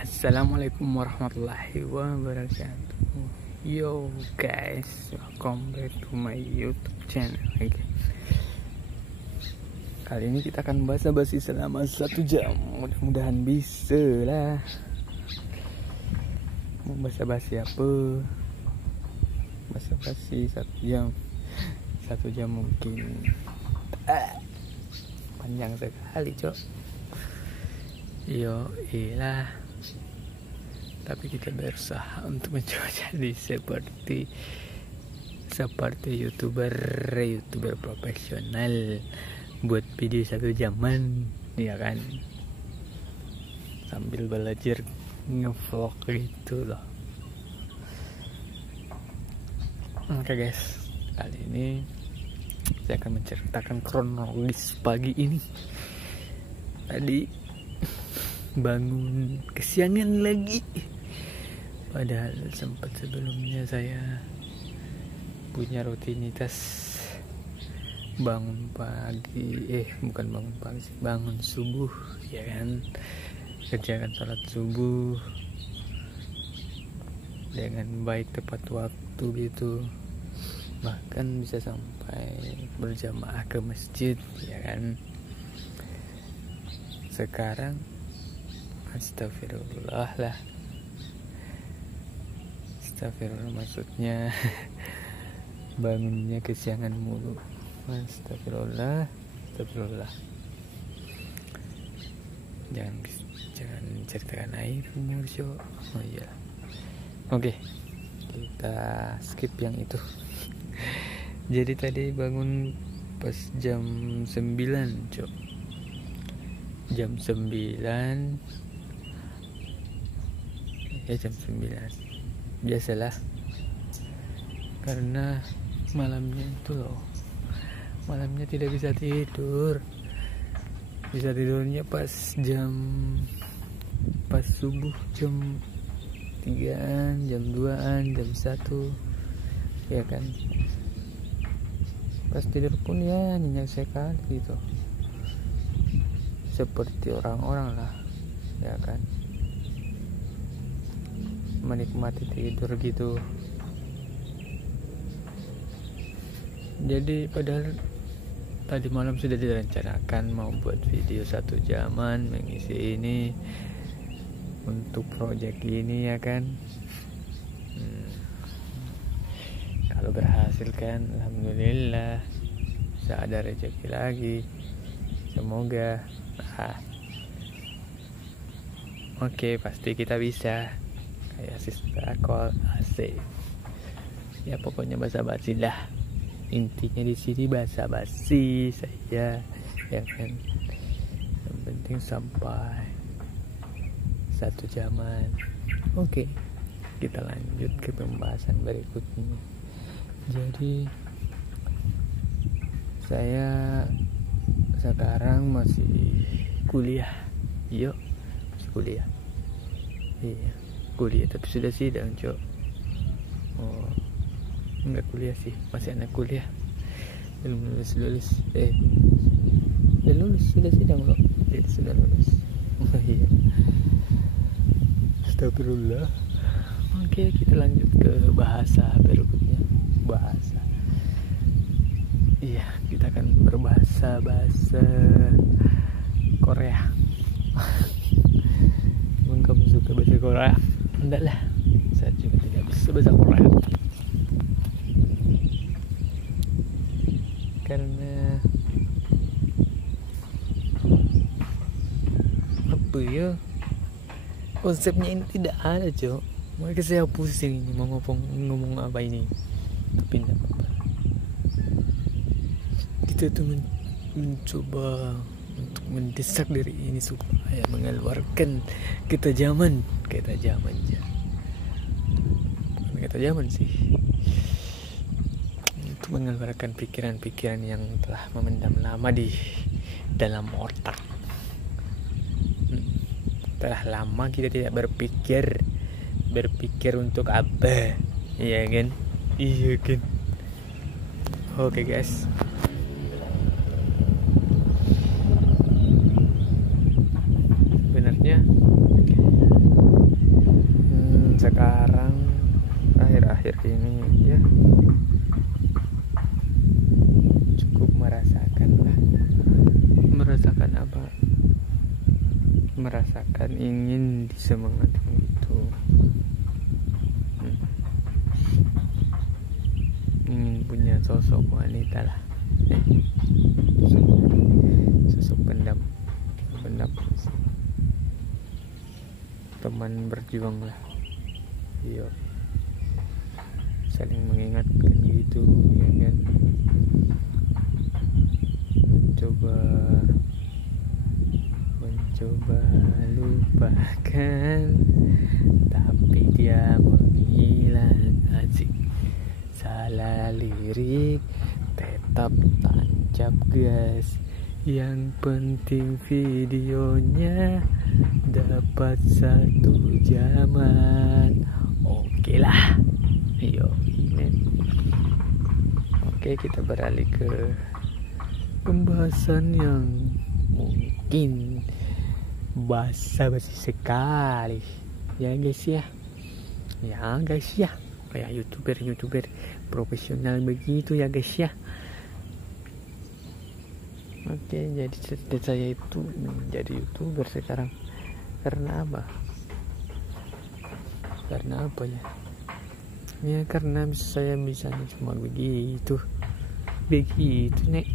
Assalamualaikum warahmatullahi wabarakatuh. Yo guys, welcome back to my YouTube channel. Kali ini kita akan basa-basi selama 1 jam. Mudah-mudahan bisa lah. Mau basa-basi apa? Basa-basi 1 jam. 1 jam mungkin panjang sekali, cok. Yo iyalah, tapi kita berusaha untuk mencoba jadi seperti youtuber profesional buat video 1 jaman, ya kan, sambil belajar ngevlog gitu loh. Oke guys, kali ini saya akan menceritakan kronologis pagi ini. Tadi bangun kesiangan lagi, padahal sempat sebelumnya saya punya rutinitas bangun pagi, bukan bangun pagi sih, bangun subuh, ya kan, kerjakan sholat subuh dengan baik tepat waktu gitu, bahkan bisa sampai berjamaah ke masjid, ya kan. Sekarang astagfirullah lah, astagfirullah, maksudnya bangunnya kesiangan mulu. Astagfirullah. Jangan ceritakan air Mursyo. Oh iya. Oke, kita skip yang itu. Jadi tadi bangun pas jam 9, cok. Jam 9 jam 9 biasalah, karena malamnya itu loh, malamnya tidak bisa tidur. Bisa tidurnya pas subuh jam 3-an, jam 2-an, jam 1, ya kan. Pas tidur pun ya nyenyak sekali gitu, seperti orang-orang lah, ya kan, menikmati tidur gitu. Jadi padahal tadi malam sudah direncanakan mau buat video 1 jaman mengisi ini untuk project ini, ya kan. Kalau berhasil kan alhamdulillah, bisa ada rezeki lagi, semoga. Oke, pasti kita bisa. Kayak sister call asik. Ya pokoknya basa-basi lah. Intinya di sini basa-basi saja, ya kan. Yang penting sampai 1 jaman. Oke, kita lanjut ke pembahasan berikutnya. Jadi saya sekarang masih kuliah. Masih kuliah. Iya, kuliah tapi sudah sidang, cok. Oh, enggak kuliah sih, masih anak kuliah. Belum lulus. Udah lulus, sudah sidang loh. Jadi sudah lulus. Oh iya. Astagfirullah. Oke, kita lanjut ke bahasa berikutnya. Bahasa. Iya, kita akan berbahasa Korea. Emang kamu suka bahasa Korea? Enggak lah, saya juga tidak bisa bahasa Korea. Karena apa ya, konsepnya ini tidak ada, cok. Makanya saya pusing ini mau ngomong apa ini. Tapi tidak apa-apa. Kita tuh mencoba untuk mendesak diri ini supaya mengeluarkan ketajaman aja. Bukan ketajaman sih, untuk mengeluarkan pikiran-pikiran yang telah memendam lama di dalam otak. Telah lama kita tidak berpikir untuk apa, iya kan? Iya kan? Oke guys, sebenarnya sekarang akhir-akhir ini ya cukup merasakan apa, merasakan ingin disemangatkan gitu, ingin punya sosok wanita lah, sosok pendamping, teman berjuang lah, iya, saling mengingatkan gitu ya kan. Mencoba lupakan, tapi dia menghilang, asik. Salah lirik, tetap tancap gas. Yang penting videonya dapat 1 jaman. Oke lah, yo men. Oke, kita beralih ke pembahasan yang mungkin basa-basi sekali ya guys ya kayak youtuber profesional begitu ya guys ya. Oke, jadi cerita saya itu menjadi youtuber sekarang karena apa ya, karena saya bisa cuma begitu nek.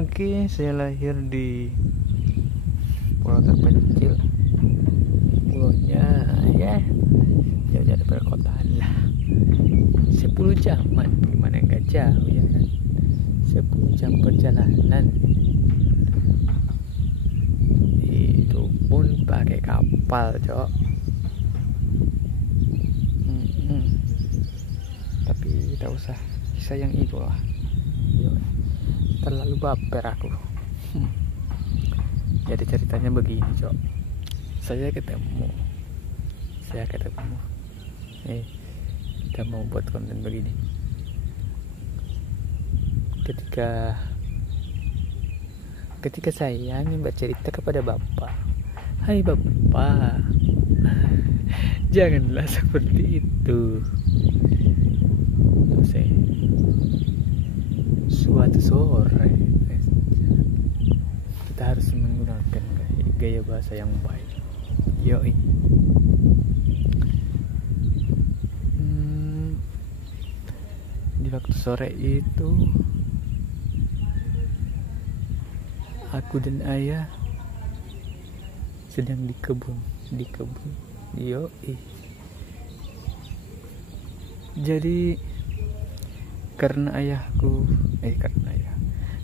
Oke, saya lahir di pulau terpencil, pulaunya ya jauh dari perkotaan lah, 10 jaman, gimana nggak jauh ya kan, 10 jam perjalanan, itu pun pakai kapal cok. Tapi tidak usah kisah yang itu lah, terlalu baper aku. Jadi ceritanya begini cok, saya ketemu kita mau buat konten begini. Ketika saya ingin bercerita kepada bapak, hai bapak, janganlah seperti itu. Suatu sore kita harus menggunakan gaya bahasa yang baik. Yoi. Di waktu sore itu aku dan ayah sedang di kebun. Yoi. Jadi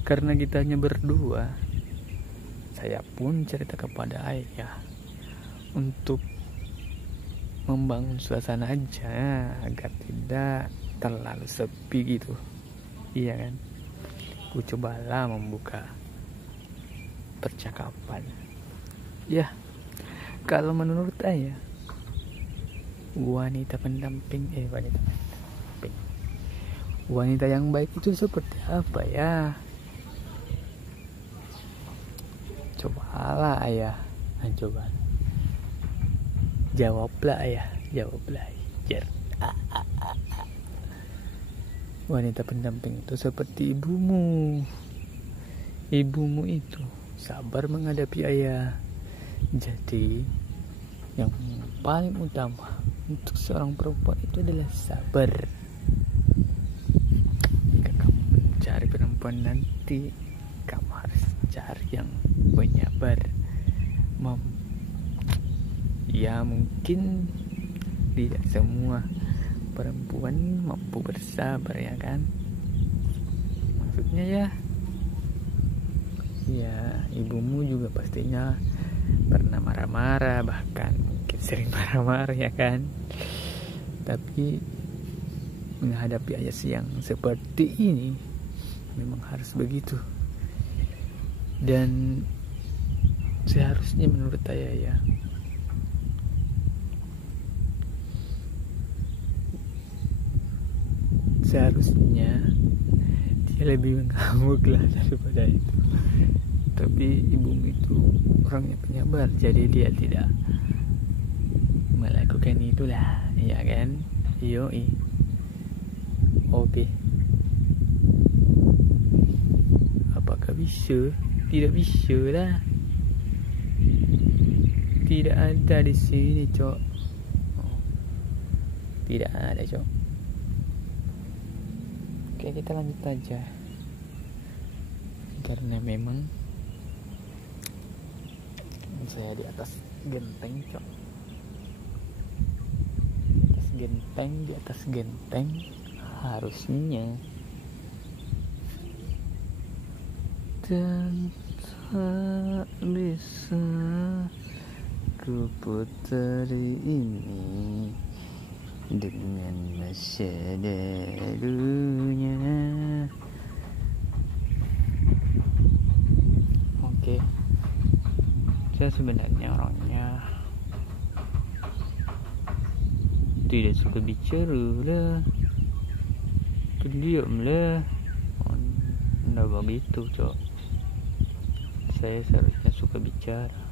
karena kita hanya berdua, saya pun cerita kepada ayah untuk membangun suasana aja agar tidak terlalu sepi gitu, iya kan. Ku cobalah membuka percakapan ya. Kalau menurut ayah, wanita yang baik itu seperti apa ya? Cobalah ayah, jawablah ayah. Wanita pendamping itu seperti ibumu itu sabar menghadapi ayah. Jadi yang paling utama untuk seorang perempuan itu adalah sabar. Cari perempuan nanti, kamu harus cari yang penyabar. Ya mungkin tidak semua perempuan mampu bersabar ya kan, maksudnya ya ibumu juga pastinya pernah marah-marah, bahkan mungkin sering marah-marah ya kan. Tapi menghadapi ayah yang seperti ini memang harus begitu, dan seharusnya menurut saya ya seharusnya dia lebih mengamuk lah daripada itu. Tapi ibumu itu orangnya penyabar, jadi dia tidak melakukan itulah, ya kan? Yoi. Oke. Apakah bisa? Tidak bisa lah. Tidak ada di sini, Cok. Tidak ada, Cok. Oke, kita lanjut aja. Karena memang saya di atas genteng, Cok. Di atas genteng harusnya dan tak bisa ku puteri ini dengan masa lalunya. Oke, saya sebenarnya orangnya tidak suka bicara lah, pendiam lah. Nggak begitu, Cok. Saya seharusnya suka bicara,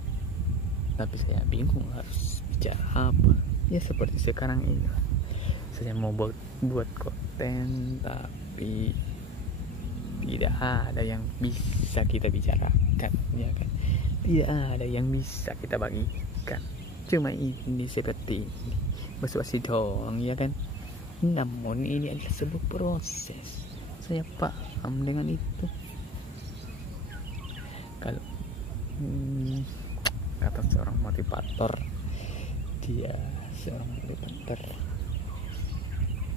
tapi saya bingung harus bicara apa. Ya seperti sekarang ini, saya mau buat konten, tapi tidak ada yang bisa kita bicarakan, ya kan? Tidak ada yang bisa kita bagikan. Cuma ini seperti ini, basa-basi doang, ya kan? Namun ini adalah sebuah proses. Saya paham dengan itu. Kalau kata seorang motivator, dia seorang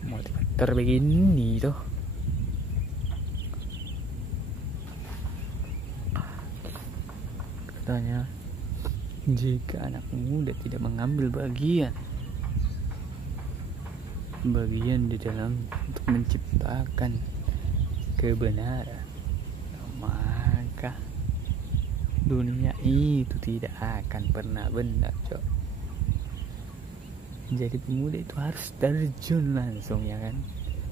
motivator begini tuh. Katanya, jika anak muda tidak mengambil bagian di dalam untuk menciptakan kebenaran, maka dunia itu tidak akan pernah benar, Cok. Jadi pemuda itu harus terjun langsung, ya kan,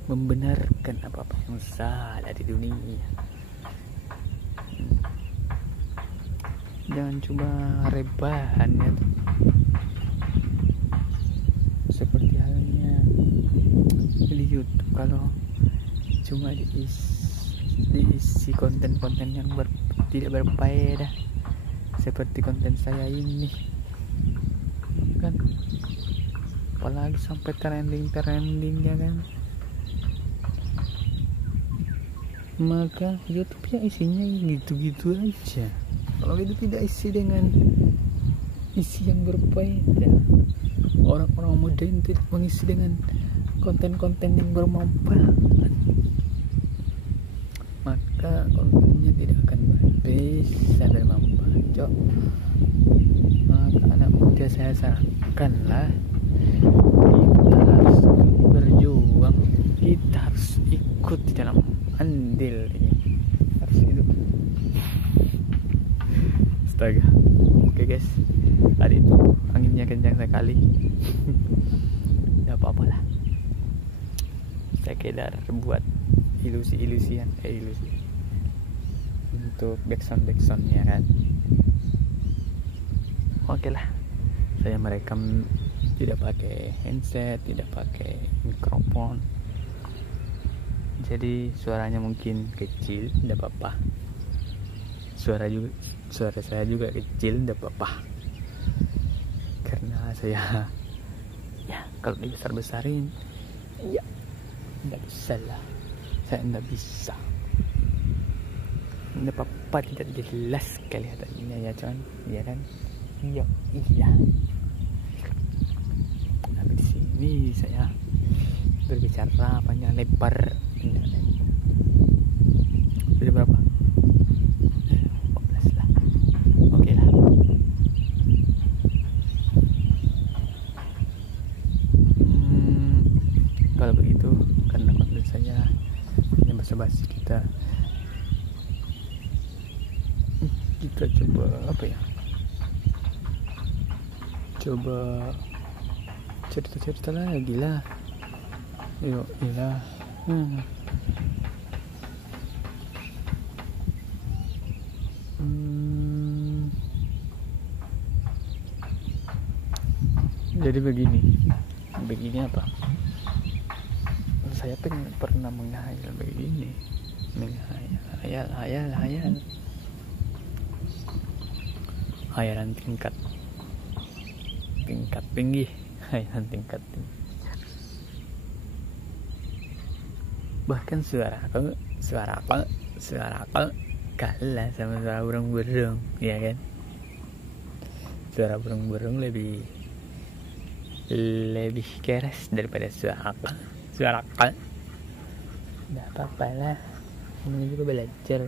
membenarkan apa-apa yang salah di dunia. Jangan cuma rebahan, ya, seperti halnya di YouTube. Kalau cuma diisi konten-konten yang tidak berfaedah seperti konten saya ini, kan, apalagi sampai trending, ya kan, maka YouTube ya isinya gitu-gitu aja. Kalau itu tidak isi dengan isi yang berfaedah, orang-orang muda itu tidak mengisi dengan konten-konten yang bermanfaat, maka kontennya tidak akan bisa bermanfaat, Cok. Maka anak muda saya sarankanlah, kita harus berjuang, kita harus ikut di dalam andil ini, harus hidup. Astaga. Oke, guys, hari itu anginnya kencang sekali. Gak apa-apa lah, sekedar buat ilusi untuk backsoundnya, kan. Oke lah, saya merekam tidak pakai headset, tidak pakai mikrofon, jadi suaranya mungkin kecil, tidak apa-apa. Suara saya juga kecil, tidak apa-apa, karena saya ya kalau dibesar-besarin ya tidak bisa lah, saya tidak bisa. Tidak apa-apa, tidak jelas kelihatannya, ya kan, ya kan. Iya. Tapi di sini saya berbicara panjang lebar. Sudah berapa? 14 lah. Oke lah. Kalau begitu, karena konten saya yang basa-basi, kita coba apa ya? Coba cerita lagi lah. Yuk, iyalah. Jadi begini apa? Saya pernah menghayal begini, hayalan tingkat tinggi, hayalan tingkat tinggi. Bahkan suara apa kalah sama suara burung-burung, ya kan? Suara burung-burung lebih keras daripada suara apa. Nggak apa-apa lah, namanya juga belajar.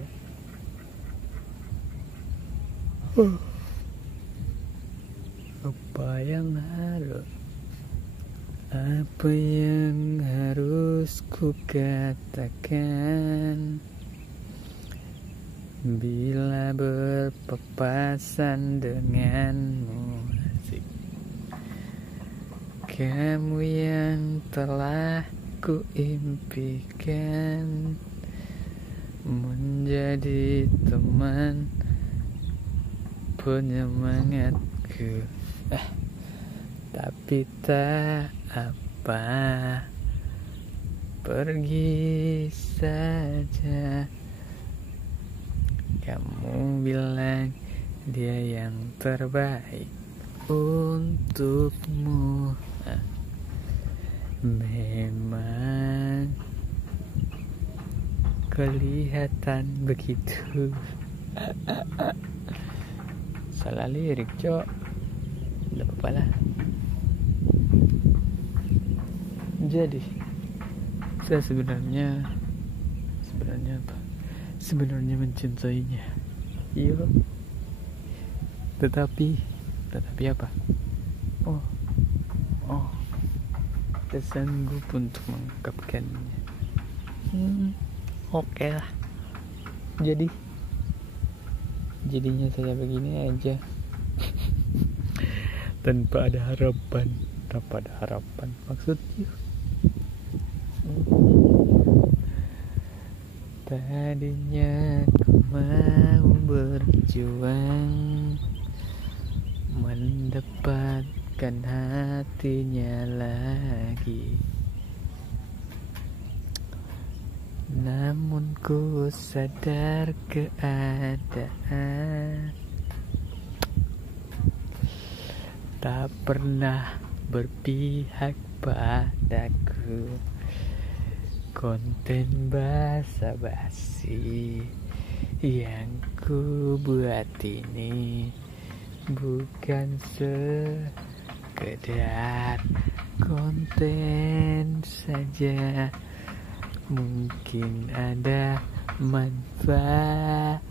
Apa yang harus ku katakan bila berpapasan denganmu? Asik. Kamu yang telah ku impikan menjadi teman penyemangatku. Tapi tak apa, pergi saja. Kamu bilang dia yang terbaik untukmu. Memang kelihatan begitu. Salah lirik, Cok. Tidak apa-apa lah. Jadi saya sebenarnya apa? Sebenarnya mencintainya. Iya. Tetapi apa? Oh. Tersanggup untuk mengungkapkannya. Oke lah. Jadinya saya begini aja. Tanpa ada harapan maksudnya. Tadinya ku mau berjuang mendapatkan hatinya lagi, namun ku sadar keadaan tak pernah berpihak padaku. Konten basa-basi yang ku buat ini bukan sekedar konten saja, mungkin ada manfaatnya.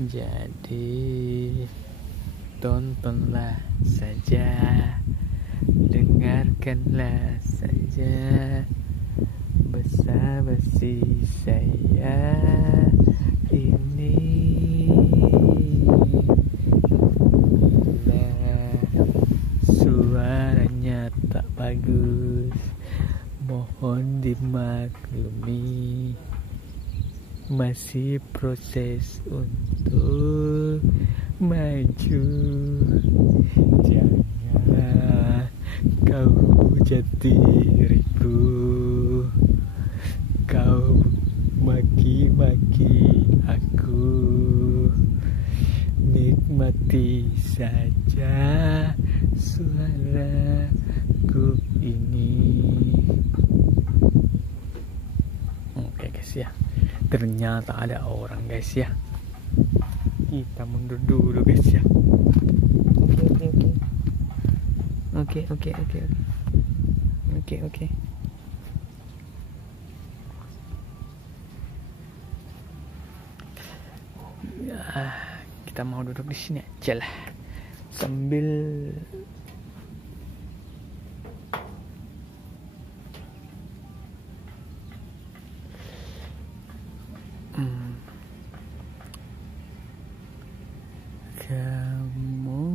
Jadi tontonlah saja, dengarkanlah saja basa-basi saya ini. Suaranya tak bagus, mohon dimaklumi. Masih proses untuk maju. Jangan kau hujat diriku, kau maki-maki aku. Nikmati saja suaraku ini. Oke guys ya, ternyata ada orang guys ya. Kita mundur dulu guys ya. Oke. Ya, kita mau duduk di sini aja lah sambil kamu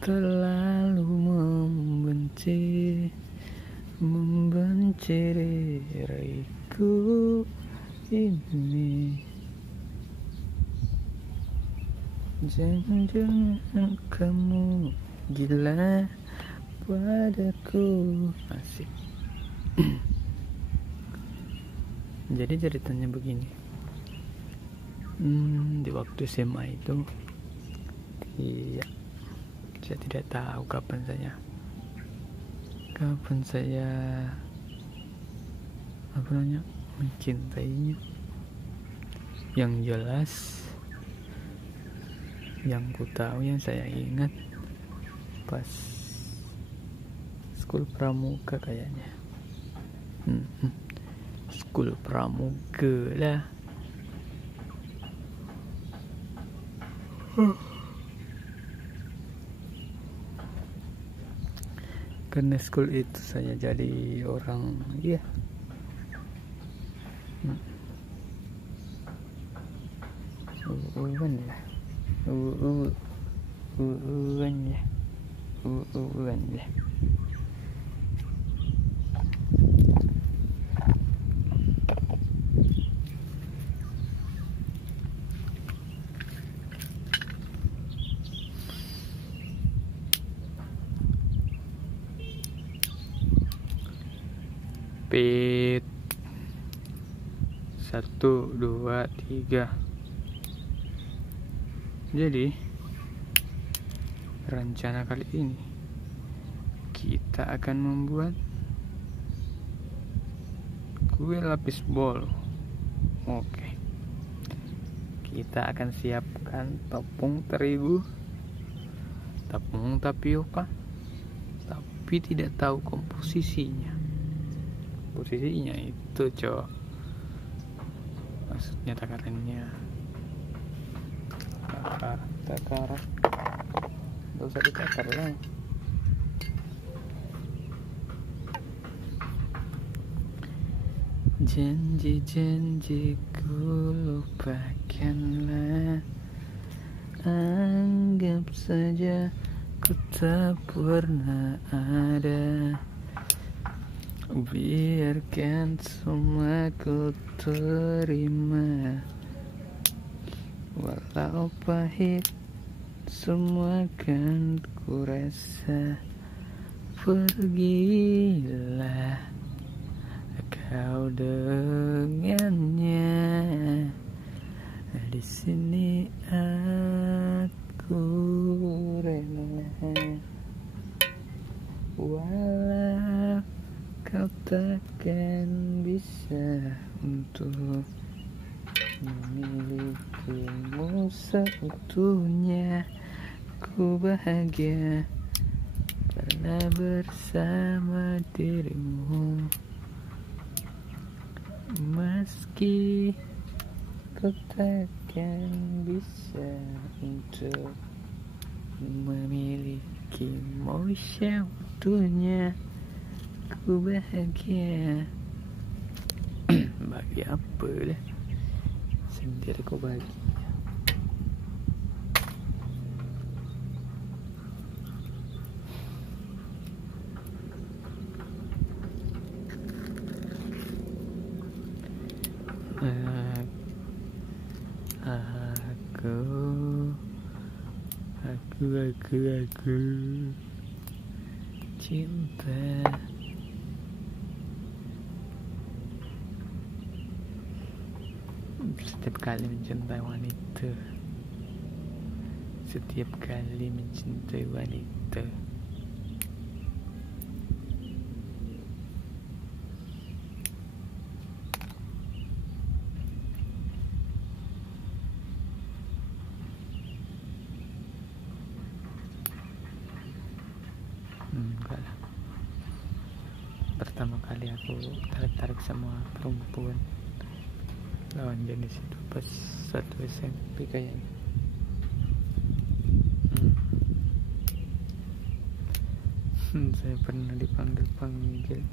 terlalu membenci diriku ini. Jangan kamu gila padaku. Asik. Jadi ceritanya begini. Di waktu SMA itu, iya, saya tidak tahu kapan saya mencintainya. Yang jelas, yang ku tahu, yang saya ingat pas School Pramuka kayaknya. School Pramuka lah. Karena school itu saya jadi orang, ya, uwan ya. Pit 1, 2, 3. Jadi rencana kali ini kita akan membuat kue lapis bol. Oke, kita akan siapkan tepung terigu, tepung tapioka, tapi tidak tahu komposisinya itu, cowok. Maksudnya takarannya, takar nggak usah ditakar lah. Janji-janjiku lupakanlah, anggap saja ku tak pernah ada. Biarkan semua ku terima, walau pahit semua kan ku rasa. Pergilah kau dengannya, di sini aku rela, walau kau takkan bisa untuk memilikimu seutuhnya. Ku bahagia karena bersama dirimu, meski kau takkan bisa untuk memilikimu seutuhnya. Ku bahagia. Bahagia apa lah, sendiri ku bahagia. Aku cinta. Setiap kali mencintai wanita, enggak lah. Pertama kali aku tertarik sama perempuan lawan jenis itu pas 1 SMP kayaknya. Saya pernah dipanggil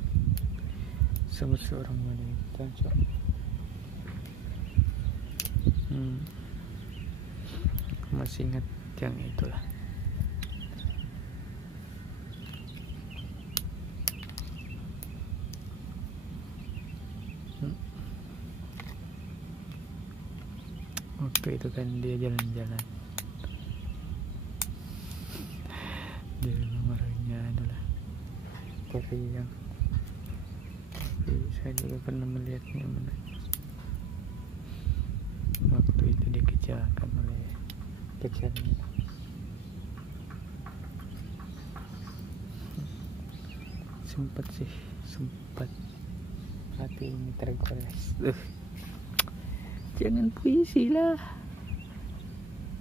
sama seorang wanita, cok. Aku masih ingat yang itulah. Waktu itu kan dia jalan-jalan Jadi nomornya adalah teriak. Tapi saya juga pernah melihatnya waktu itu dikejarkan oleh kejarnya. sempat hati ini tergores. Jangan puisi lah,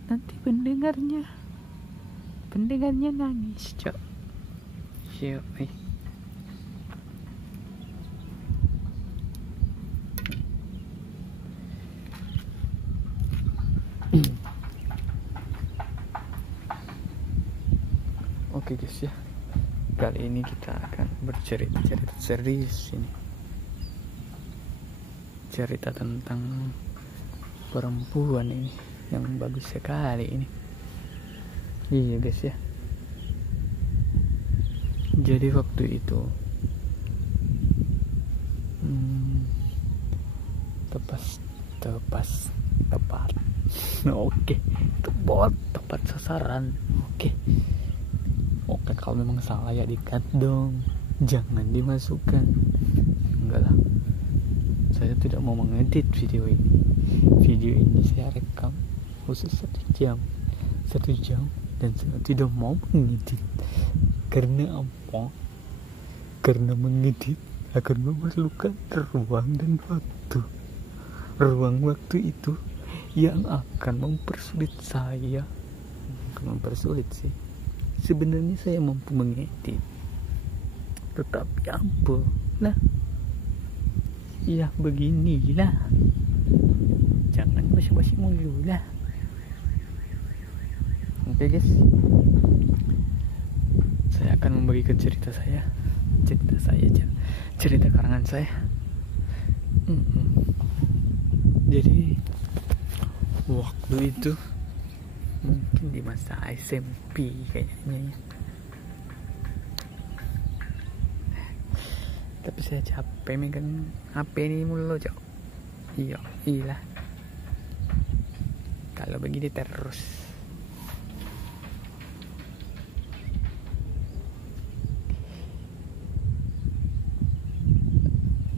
nanti pendengarnya nangis, cok. Siap, Oke guys ya, kali ini kita akan bercerita serius ini. Cerita tentang perempuan ini yang bagus sekali ini. Iya guys ya. Jadi waktu itu tepat. Oke, tepat sasaran. Oke, kalau memang salah ya di-cut dong, jangan dimasukkan. Enggak lah, saya tidak mau mengedit video ini saya rekam khusus 1 jam dan saya tidak mau mengedit. Karena apa? Karena mengedit akan memerlukan ruang waktu itu yang akan mempersulit saya. Mempersulit sih, sebenarnya saya mampu mengedit, tetapi apa lah ya, beginilah, jangan basi-basi mulu lah. Oke guys, saya akan membagikan cerita karangan saya. Jadi waktu itu mungkin di masa SMP kayaknya ya. Tapi saya capek megang HP ini mulu, cok. Iya. Kalau begini terus.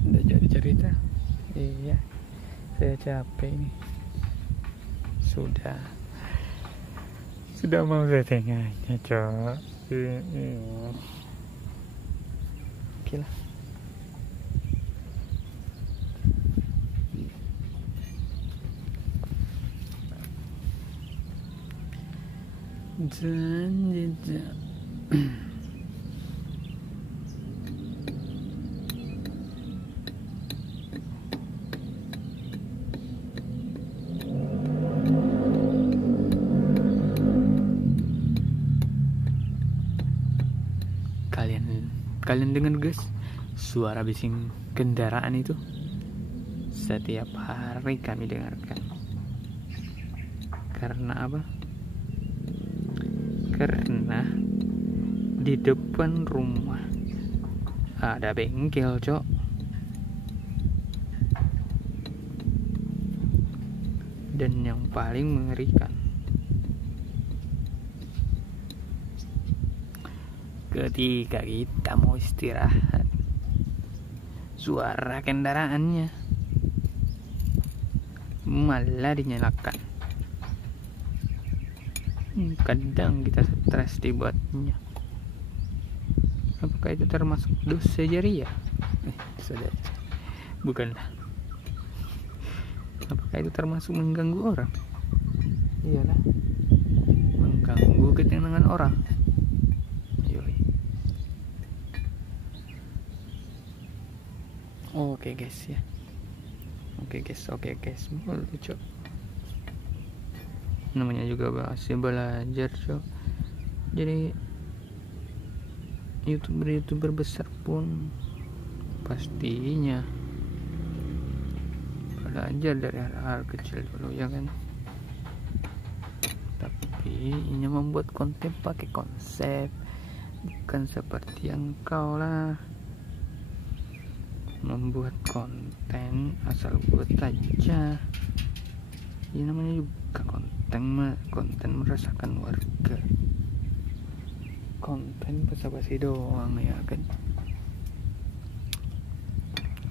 Udah jadi cerita. Iya. Saya capek ini. Sudah mau saya tengahnya, cok. Oke lah. Kalian dengar guys, suara bising kendaraan itu setiap hari kami dengarkan. Karena apa? Karena di depan rumah ada bengkel, cok. Dan yang paling mengerikan, ketika kita mau istirahat, suara kendaraannya malah dinyalakan. Kadang kita stres dibuatnya. Apakah itu termasuk dosa jariah? Saudara, bukanlah. Apakah itu termasuk mengganggu orang? Iyalah, mengganggu ketenangan orang. Oke guys ya. Oke guys, lucu. Namanya juga masih belajar, cok. Jadi youtuber besar pun pastinya belajar dari hal-hal kecil dulu, ya kan. Tapi ini membuat konten pakai konsep, bukan seperti yang kau lah, membuat konten asal buat aja. Ini namanya juga konten merasakan warga, konten basa-basi doang ya kan.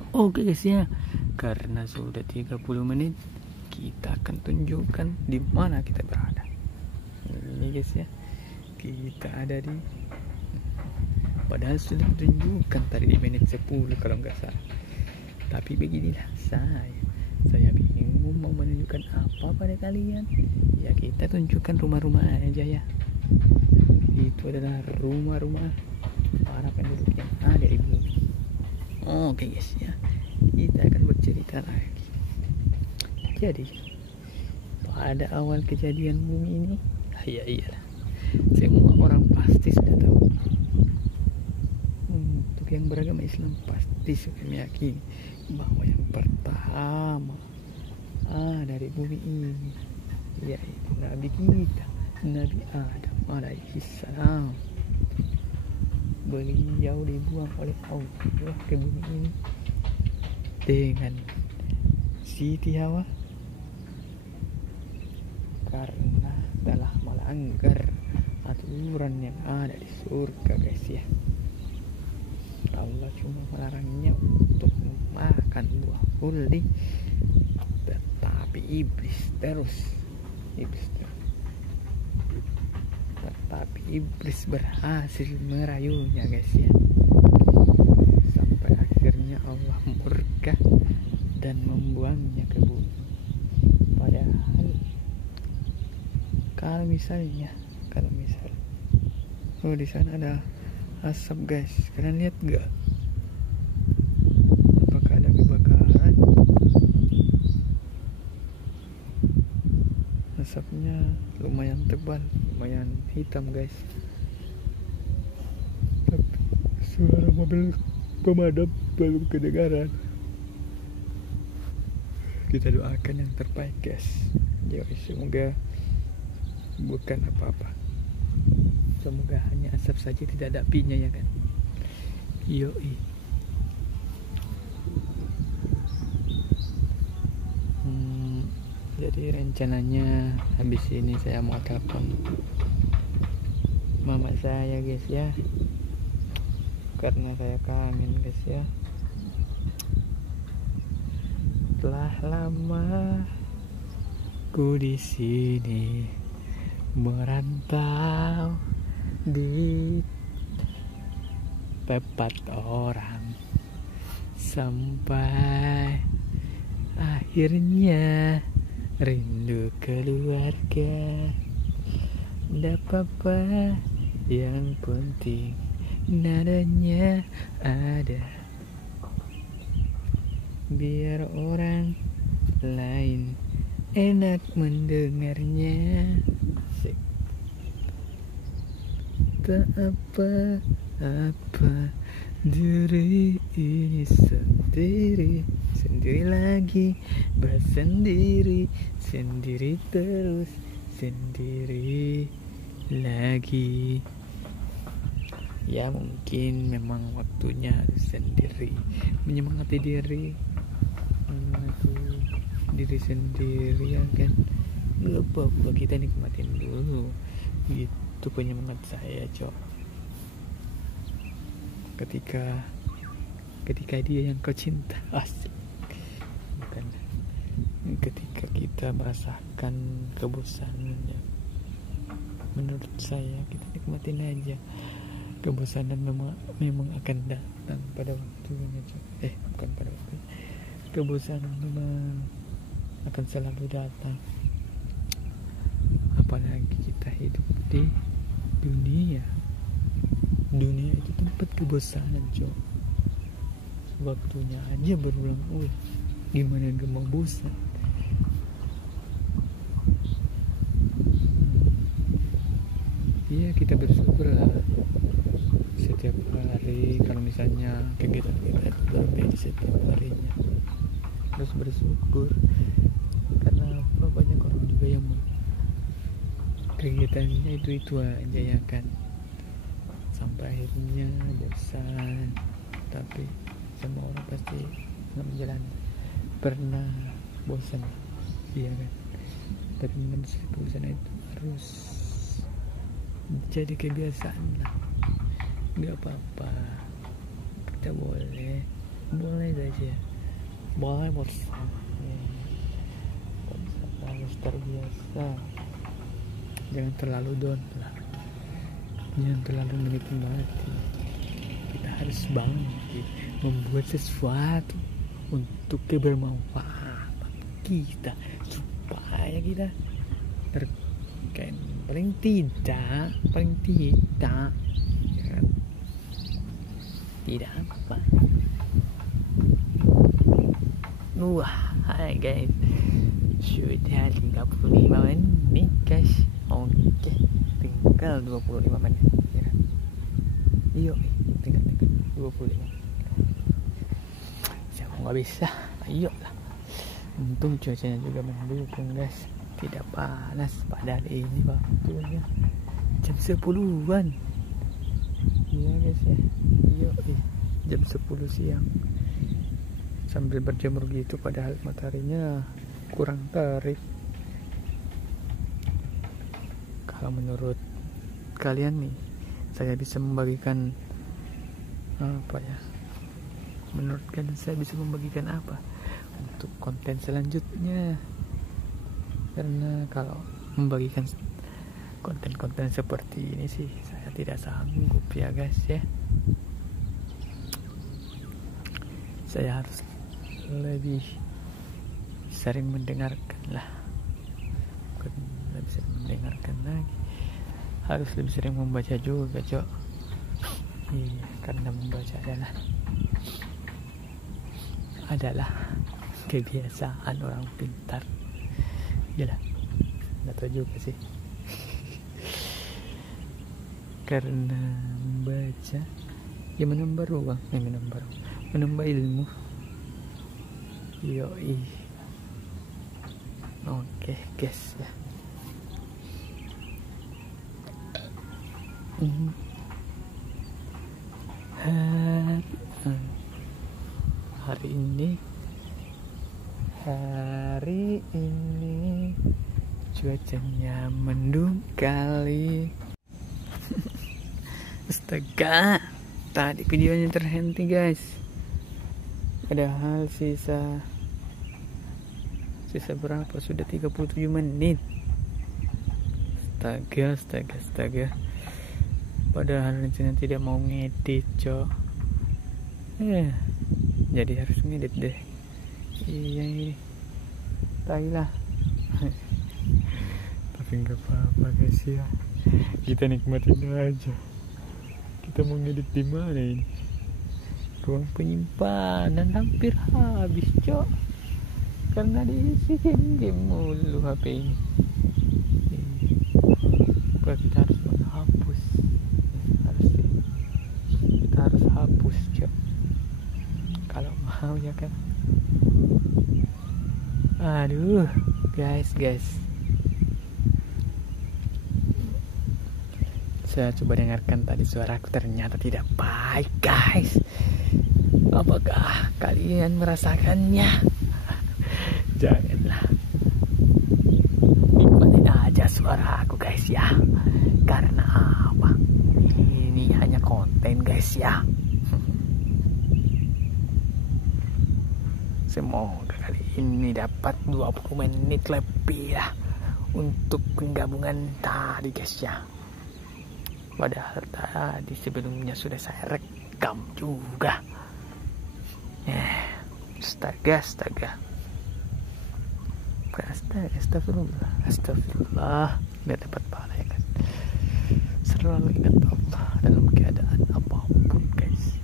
Oke guys ya, karena sudah 30 menit kita akan tunjukkan di mana kita berada. Ini guys ya, kita ada di, padahal sudah tunjukkan tadi di menit 10 kalau nggak salah. Tapi beginilah saya bingung mau menunjukkan apa pada kalian. Ya kita tunjukkan rumah-rumah aja ya. Itu adalah rumah-rumah para penduduk yang ada di bumi. Oke guys ya, kita akan bercerita lagi. Jadi pada awal kejadian bumi ini, ya iyalah, semua orang pasti sudah tahu. Untuk yang beragama Islam pasti sudah meyakini bahwa yang pertama dari bumi ini yaitu Nabi kita, Nabi Adam alaihi salam. Beliau dibuang oleh Allah ke bumi ini dengan Siti Hawa karena telah melanggar aturan yang ada di surga guys ya. Allah cuma melarangnya untuk makan buah kuldi, tetapi iblis terus tetapi iblis berhasil merayunya guys ya, sampai akhirnya Allah murka dan membuangnya ke bumi. Padahal kalau misalnya di sana ada asap guys, kalian lihat nggak? Apakah ada kebakaran? Asapnya lumayan tebal, lumayan hitam guys. Tapi suara mobil pemadam belum kedengaran. Kita doakan yang terbaik guys. Jadi semoga bukan apa-apa. Semoga hanya asap saja, tidak ada apinya ya kan. Yoi. Jadi rencananya habis ini saya mau telepon mama saya guys ya, karena saya kangen guys ya. Telah lama ku di sini merantau di tempat orang, sampai akhirnya rindu keluarga. Nggak apa-apa, yang penting nadanya ada, biar orang lain enak mendengarnya. Tak apa-apa, diri ini sendiri lagi, bersendiri, sendiri terus, sendiri lagi. Ya mungkin memang waktunya sendiri, menyemangati diri sendiri ya kan. Gak apa-apa, kita nikmatin dulu. Itu penyemangat saya cok. Ketika dia yang kau cinta, asik. Bukan ketika kita merasakan kebosanannya. Menurut saya kita nikmatin aja. Kebosanan memang akan datang pada waktunya cok. Bukan pada waktunya. Kebosanan memang akan selalu datang. Apalagi kita hidup di dunia itu tempat kebosanan cok. Waktunya aja berulang-ulang, gimana gak mau bosan. Iya, kita bersyukur lah setiap hari. Kalau misalnya kegiatan kita berbeda setiap harinya, terus bersyukur. Karena apa, banyak orang juga yang kegiatannya itu aja ya kan, sampai akhirnya bosan. Tapi semua orang pasti menjalani pernah bosan, iya kan. Tapi menurut saya bosan itu jadi kebiasaan lah. Nggak apa-apa, kita boleh saja, boleh bersama, harus terbiasa. Jangan terlalu down lah, jangan terlalu menikmati hati. Kita harus bangkit, membuat sesuatu untuk kebermanfaatan kita, supaya kita paling tidak ya, tidak apa. Hai guys, sudah 35 menit guys. Oke, tinggal 25 menit ya. Tinggal 25. Siapa nggak bisa, ayo lah. Untung cuacanya juga mendukung guys, tidak panas. Padahal ini waktunya jam 10-an. Iya guys ya, jam 10 siang sambil berjemur gitu, padahal mataharinya kurang terik. Kalau menurut kalian nih, saya bisa membagikan apa ya? Menurut kalian saya bisa membagikan apa untuk konten selanjutnya? Karena kalau membagikan konten-konten seperti ini sih saya tidak sanggup ya guys ya. Saya harus lebih sering mendengarkan lah, bukan lebih sering mendengarkan lagi, harus lebih sering membaca juga cok. Iya, karena membaca adalah kebiasaan orang pintar. Yalah, nggak tahu juga sih. Karena membaca ya menambah ruang, menambah ilmu. Yoi. Oke guys ya. Hari ini cuacanya mendung kali. Astaga, tadi videonya terhenti guys, padahal sisa berapa, sudah 37 menit. Astaga, padahal rencana tidak mau ngedit cok, jadi harus ngedit deh. Iya ini lah. Tapi nggak apa-apa guys ya, kita nikmatin aja. Kita mau ngedit di mana ini? Ruang penyimpanan hampir habis cok, karena diisi game mulu HP ini. Kita harus menghapus, kita harus hapus cok, kalau mau ya kan. Aduh guys, saya coba dengarkan tadi suaraku, ternyata tidak baik guys. Apakah kalian merasakannya? Janganlah, nikmatin aja suara aku guys ya. Karena apa? Ini hanya konten guys ya. Semoga kali ini dapat 20 menit lebih lah untuk penggabungan tadi guys ya. Padahal tadi sebelumnya sudah saya rekam juga. Astaga. Astagfirullah, nggak dapat pahala ya kan. Selalu ingat Allah dalam keadaan apapun guys,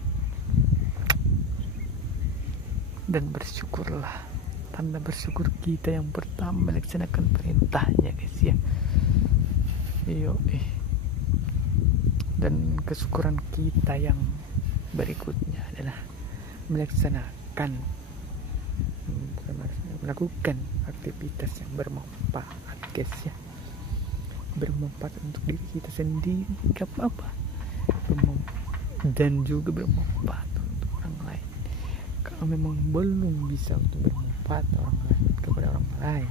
dan bersyukurlah. Tanda bersyukur kita yang pertama melaksanakan perintahnya guys ya. Dan kesyukuran kita yang berikutnya adalah melakukan aktivitas yang bermanfaat guys ya. Bermanfaat untuk diri kita sendiri, gak apa-apa, dan juga bermanfaat untuk orang lain. Kalau memang belum bisa untuk bermanfaat kepada orang lain,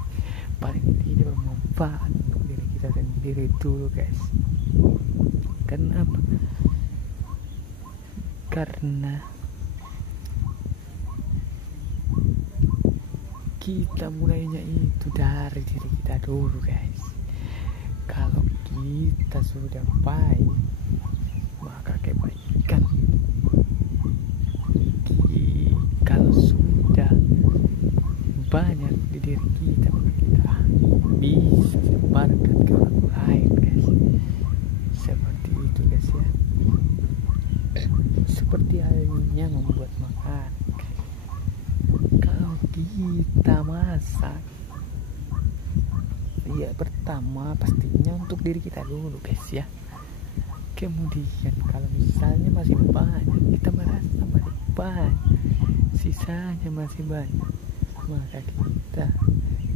paling tidak bermanfaat untuk diri kita sendiri dulu guys. Karena apa? Karena kita mulainya itu dari diri kita dulu, guys. Kalau kita sudah baik, maka kebaikan. Kalau sudah banyak di diri kita, maka kita bisa sebarkan ke orang lain, guys. Seperti itu, guys, ya. Seperti halnya membuat makan. Kalau kita masak, ya pertama pastinya untuk diri kita dulu, guys, ya. Kemudian kalau misalnya masih banyak, kita merasa masih banyak, sisanya masih banyak, maka kita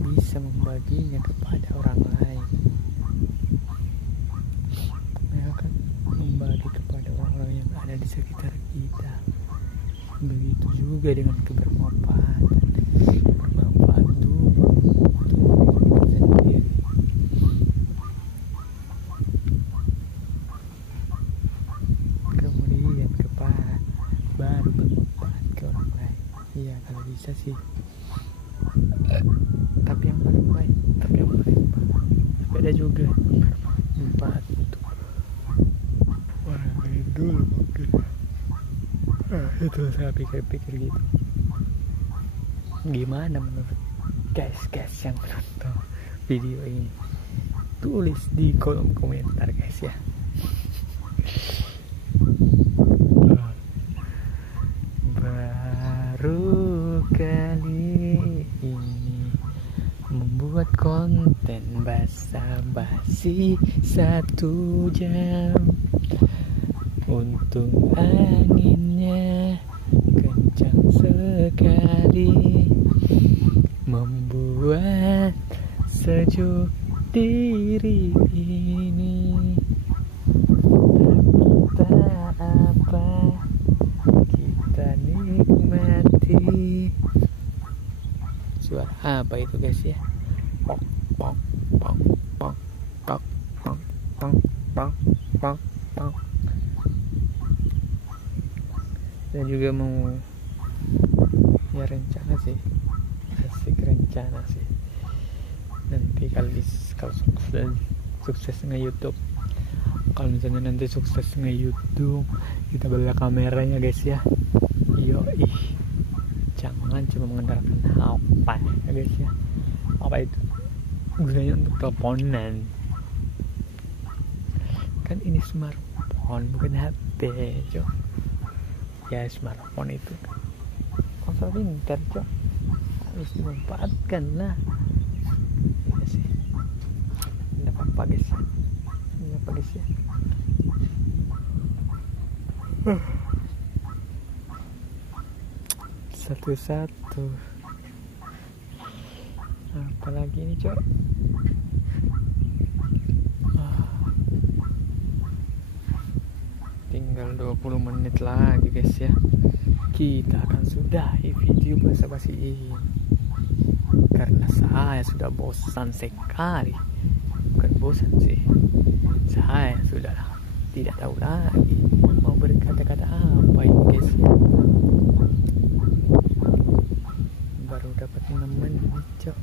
bisa membaginya kepada orang lain. Ya kan, membagi kepada orang-orang yang ada di sekitar kita. Begitu juga dengan kebermanfaatan. Bermanfaat dulu untuk diri sendiri. Kemudian baru bermanfaat ke orang lain. Iya, kalau bisa sih. Tapi yang paling baik, tapi ada juga bermanfaat untuk orang lain dulu mungkin. Itu saya pikir-pikir gitu. Gimana menurut guys yang menonton video ini? Tulis di kolom komentar, guys, ya. Baru kali ini membuat konten basa-basi 1 jam. Untung anginnya kencang sekali, membuat sejuk diri ini. Tapi tak apa, kita nikmati. Suara apa itu, guys, ya? Pok pok pok pok pok pok pok pok pok pok. Saya juga mau ya rencana sih, asik rencana sih. Nanti kalau sukses nge-YouTube, kalau misalnya nanti sukses nge-YouTube, kita beli kameranya, guys, ya. Jangan cuma mengandalkan HP, ya, guys, ya. Apa itu gunanya untuk teleponan? Kan ini smartphone, bukan HP, cok. Ya, smartphone itu konsol pintar, cok, harus dimanfaatkan lah. Ya sih, tidak apa-apa, guys, ya. Satu-satu. Apalagi ini, cok? Tinggal 20 menit lagi, guys, ya. Kita akan sudahi video basa-basi ini, karena saya sudah bosan sekali. Bukan bosan sih, saya sudah tidak tahu lagi mau berkata-kata apa ini, guys. Baru dapat 6 menit, cok.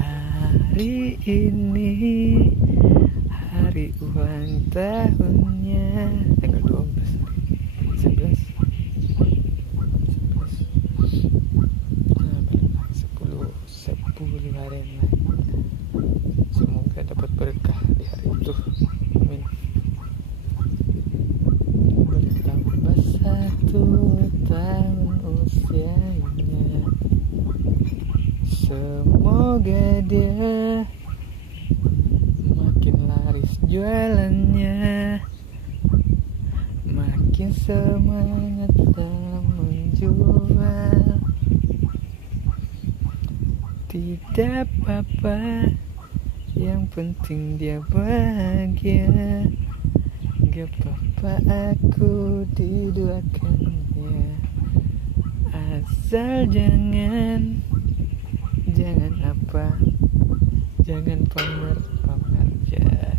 Hari ini hari ulang tahunnya, tanggal 12 11 10 hari yang lain. Semoga dapat berkah di hari itu. Amin. Bertambah 1 tahun usianya, semoga dia makin laris jualannya, makin semangat dalam menjual. Tidak apa-apa, yang penting dia bahagia. Gak apa-apa, aku didoakannya, asal jangan jangan pamer ya.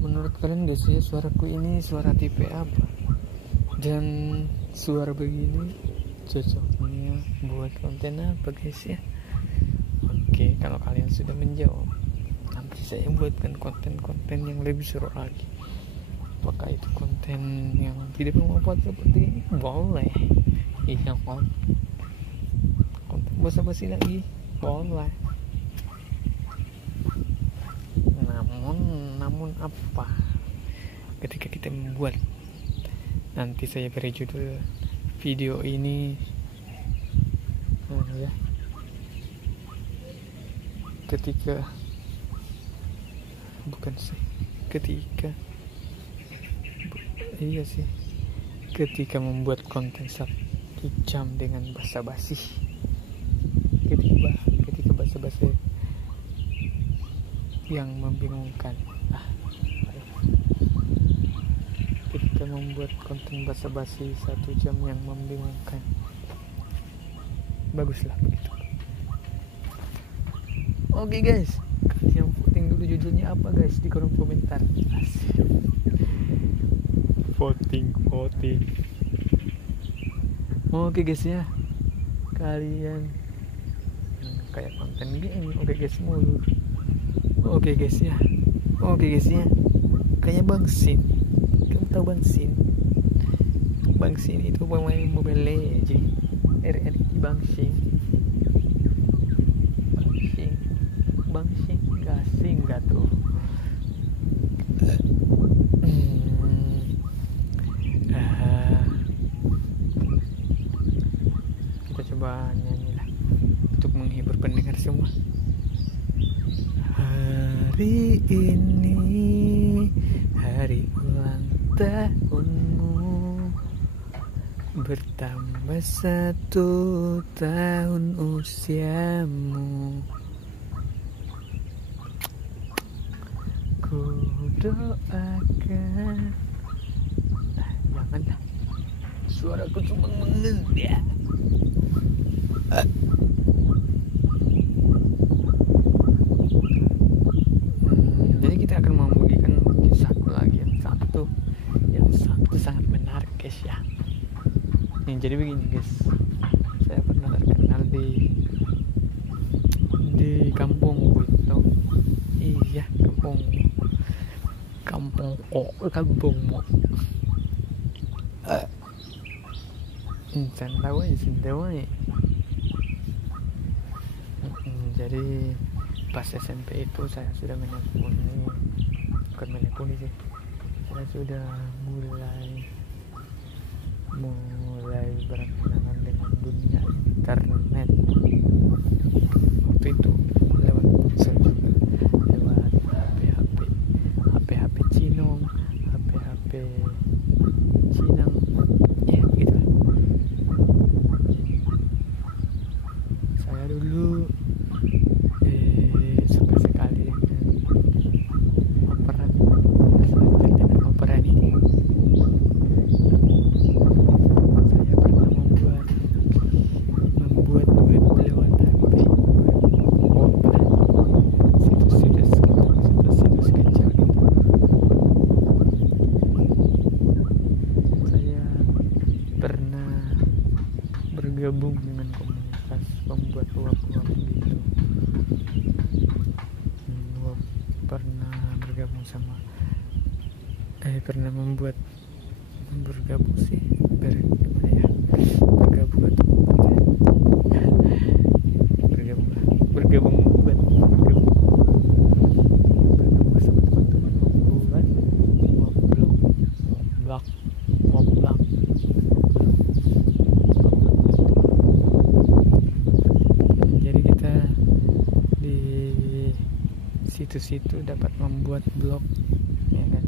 Menurut kalian guys ya, suaraku ini suara tipe apa, dan suara begini cocoknya buat konten apa guys ya? Oke, kalau kalian sudah menjawab, nanti saya buatkan konten-konten yang lebih seru lagi. Apakah itu konten yang tidak bermanfaat seperti ini? Boleh. Iya kan? Konten basa-basi lagi? Boleh. Namun apa? Ketika kita membuat, nanti saya beri judul video ini ya. Ketika membuat konten 1 jam dengan basa-basi, ketika basa-basi yang membingungkan. Ketika membuat konten basa-basi 1 jam yang membingungkan, baguslah begitu. Oke guys, kalian voting dulu judulnya apa guys di kolom komentar. Asik. Voting. Oke guys ya, kalian kayak konten gini. Oke guys mulu. Oke guys ya, kayak Bang Sin. Kamu tahu Bang Sin? Bang Sin itu pemain Mobile Legends, RRQ. Bang Sin gasing gak tuh? Kita coba nyanyi lah untuk menghibur pendengar semua. Hari ini hari ulang tahunmu, bertambah 1 tahun usiamu. Ku doakan, janganlah suaraku cuma mengendak. Jadi kita akan membagikan satu lagi, yang satu sangat menarik guys ya. Jadi begini guys, saya pernah terkenal di kampungku itu. Iya, kampungmu. Jadi pas SMP itu saya sudah menekuni sih. Saya sudah mulai berkenalan dengan dunia internet. Waktu itu lewat ponsel juga, lewat HP Cinong, HP Cinang, ya begitu. Saya dulu suka sekali dengan operan ini. Saya pernah membuat web lewat HP, situs kecil gitu. Saya pernah bergabung dengan komunitas pembuat uap-uap gitu. Pernah bergabung sama bergabung sih bergabung sama teman-teman membuat blog. Jadi kita di situ-situ dapat membuat blog, ya kan?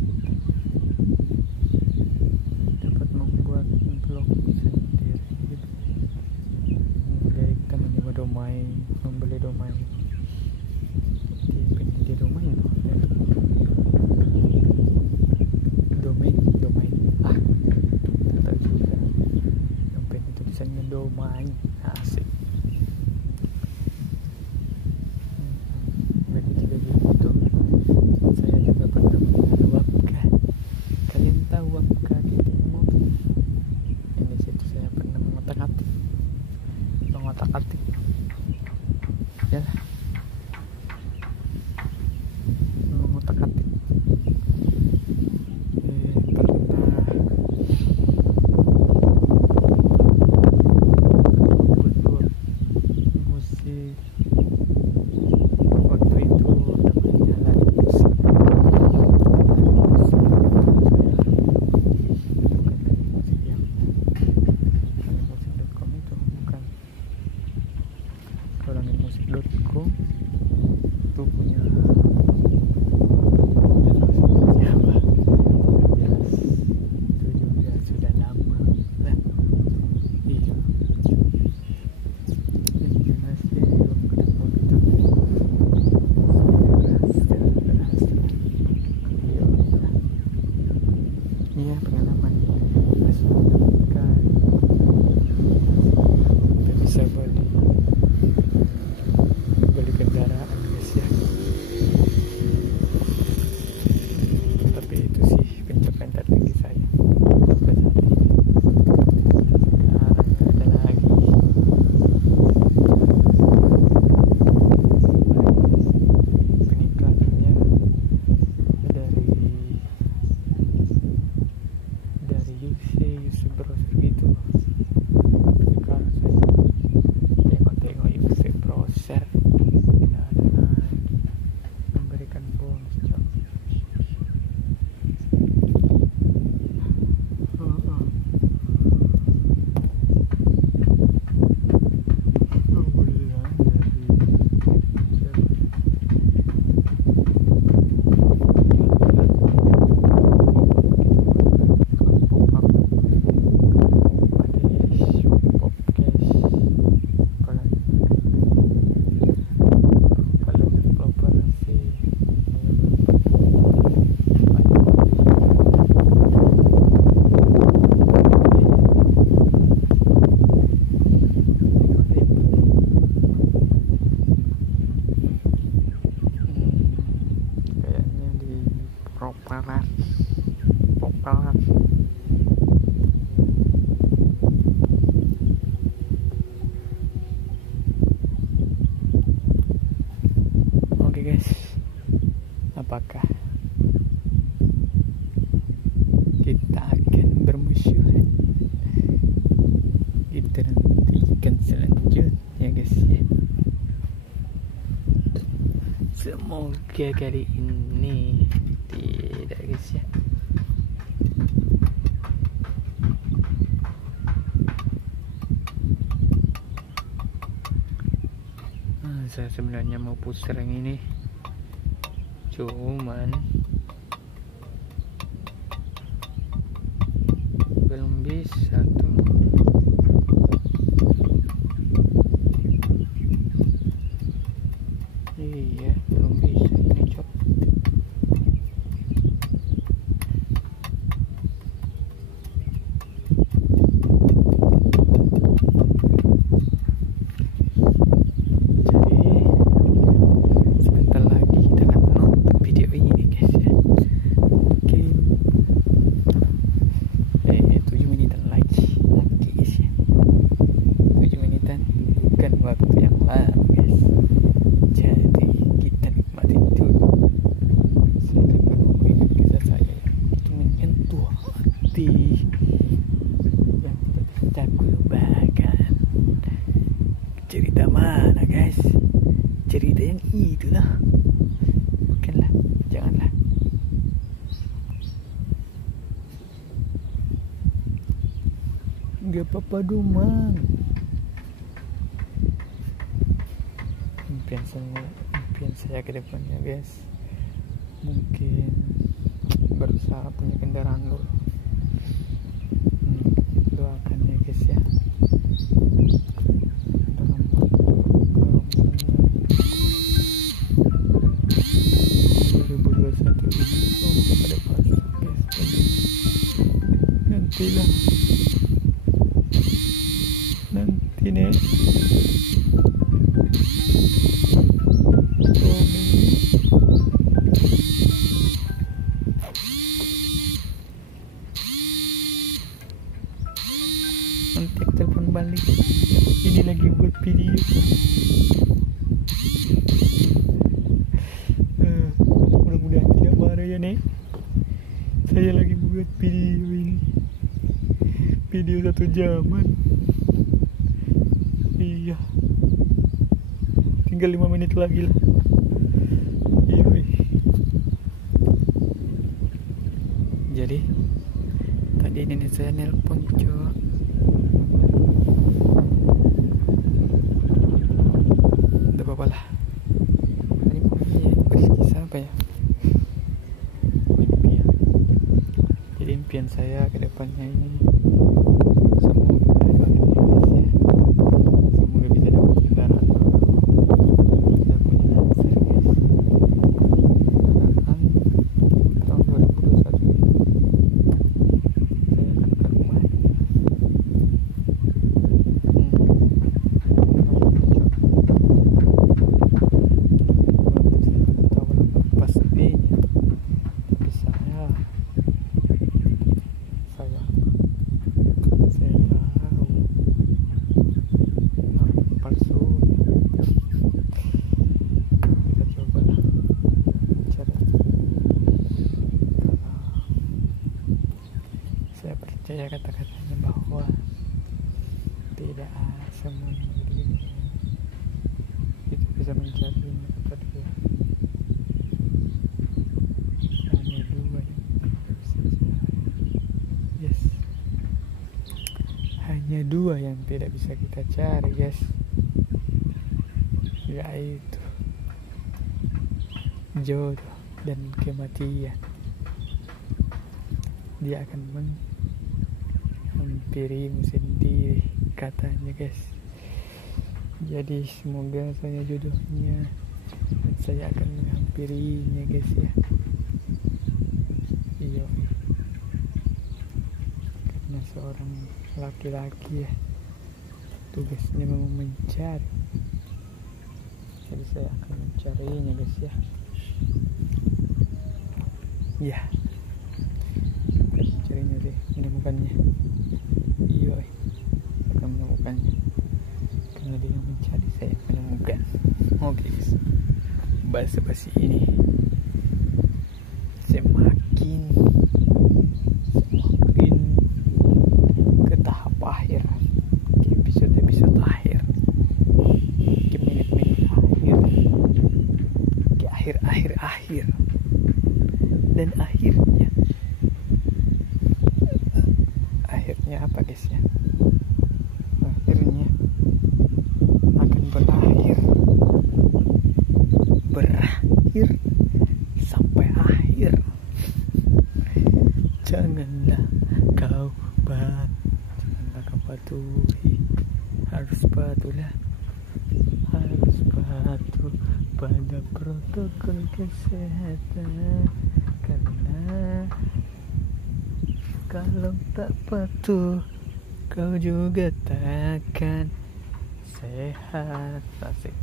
Dapat membuat blog sendiri gitu. Jadi kita menyewa domain, membeli domain di penyedia domain loh. Domain tak tahu juga. Domain itu tulisannya pedoman asik. Begitu begitu. Saya juga pernah menggunakan Wapka. Kalian tahu Wapka di Timur? Yang di situ saya pernah mengotak-atik. Ya, mengotak-atik. Musik.com itu punya siapa? Yes, itu juga sudah lama lah. Iya. Ini masih belum ketemu gitu. Berhasil. Iya, pengalaman masih kan bisa beli kendaraan guys ya. Tapi itu sih pencapaian tertinggi saya sampai saat ini. Sekarang ada lagi pengiklanannya dari UC browser gitu. Sekarang saya tengok UC browser memberikan bonus coy. Propalan. Oke guys, apakah kita akan bermusuhan? Kita nantikan selanjutnya guys ya. Semoga kali ini tidak guys ya. Saya sebenarnya mau putar yang ini, cuman belum bisa tuh. Iya, belum bisa ini cok. Waktu yang lama guys, jadi kita nikmatin dulu. Saya akan memberikan kisah saya yang itu menyentuh hati yang tak lupakan. Cerita mana guys? Cerita yang itu lah, bukanlah, janganlah. Gak apa-apa Dumang. Impian saya ke depannya guys, mungkin berusaha punya kendaraan dulu. Doakan ya guys ya. Dalam kalau misalnya 2021 ini pada pas guys, nantilah lagi nih. Kontak telepon balik. Ini lagi buat video. Mudah-mudahan tidak marah ya nek. Saya lagi buat video ini. Video 1 jaman. Iya. Tinggal 5 menit lagi lah. Iya. Jadi tadi nenek saya nelpon cok. Udah apa lah. Tadi berkisah apa ya? Impian. Jadi impian saya ke depannya ini semoga bisa dapat kendaraan baru. Saya punya Lancer guys. Kendaraan tahun 2021 ini. Saya akan ke rumah. Saya percaya kata-katanya bahwa tidak semuanya begini itu bisa mencari kata dia. Hanya 2 yang bisa cari. Yes. Hanya 2 yang tidak bisa kita cari, guys. Yaitu jodoh dan kematian. Dia akan menghampirimu sendiri katanya guys. Jadi semoga saya jodohnya dan saya akan menghampirinya guys ya. Iya. Karena seorang laki-laki ya tugasnya memang mencari. Jadi saya akan mencarinya guys ya. Ya. Carinya deh, menemukannya. Iya, akan menemukannya. Karena dia yang mencari, saya menemukan. Oke guys, basa-basi ini semakin ke tahap akhir, ke episode akhir, ke menit-menit akhir, ke akhir, dan akhirnya apa guys ya, akhirnya akan berakhir sampai akhir. Janganlah kau patuhi, harus patuh pada protokol kesehatan, karena kalau tak patuh kau juga takkan sehat. Asik.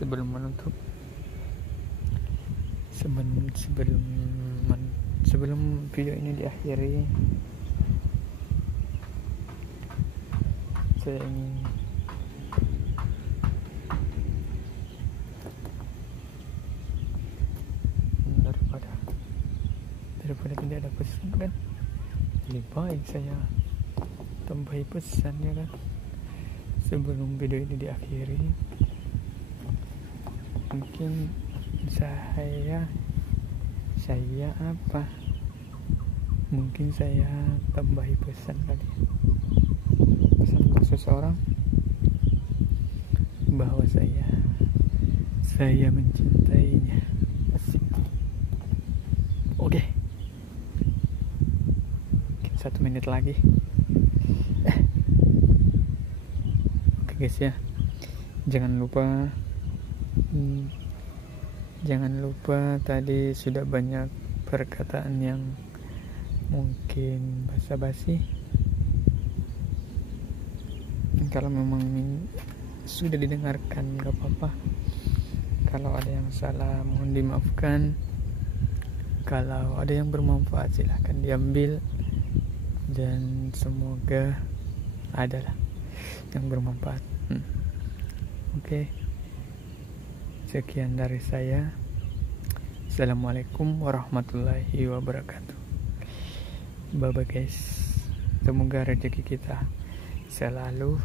Sebelum menutup, sebelum video ini diakhiri, saya ingin daripada tidak ada pesan kan, lebih baik saya tambahi pesan ya kan. Sebelum video ini diakhiri, mungkin saya tambahi pesan kali, pesan untuk seseorang bahwa saya mencintainya. Asik. Oke. 1 menit lagi. Oke guys ya, jangan lupa tadi sudah banyak perkataan yang mungkin basa-basi. Kalau memang sudah didengarkan gak apa-apa. Kalau ada yang salah mohon dimaafkan. Kalau ada yang bermanfaat silahkan diambil. Dan semoga adalah yang bermanfaat. Oke. Sekian dari saya. Assalamualaikum warahmatullahi wabarakatuh. Bye bye guys. Semoga rezeki kita selalu